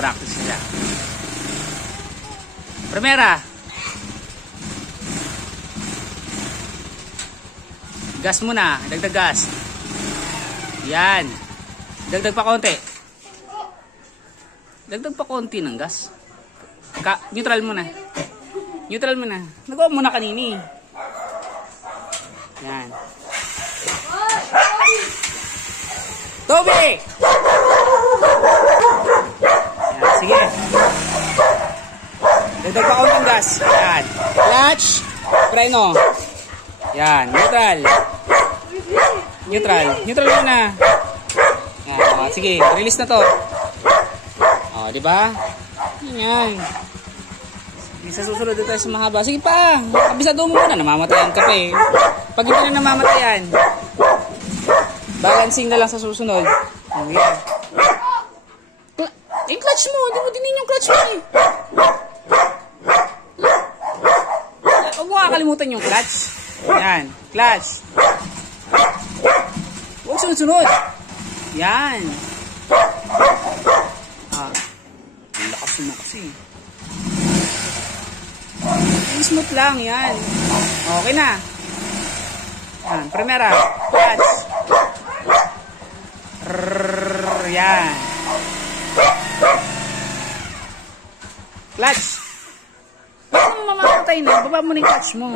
practice nila. Primera. Gas muna, dagdag gas. Yan. Dagdag pa konti. Dagdag pa konti ng gas. Neutral muna. Neutral muna. Nagawa muna kanini. Yan. Toby! Yan, sige. Dagdag pa konting gas. Yan. Clutch. Preno. Yan. Neutral. Neutral. Neutral muna. Yan. Sige. Release na to. O, diba? Yan. Sa susunod na tayo sa mahaba. Sige pa. Kabisado mo muna. Namamatayan ka pa eh. Pag hindi na namamatayan, balancing na lang sa susunod. Yan. Yung clutch mo. Hindi mo dinin yung clutch mo eh. Huwag mo kakalimutan yung clutch. Yan. Clutch. Huwag sunod-sunod. Yan. Ang lakas mo kasi. Smooth lang, yan. Okay na. Yan, primera. Clutch. Yan. Clutch. Bakit mo mamamatay na? Baba mo na yung clutch mo.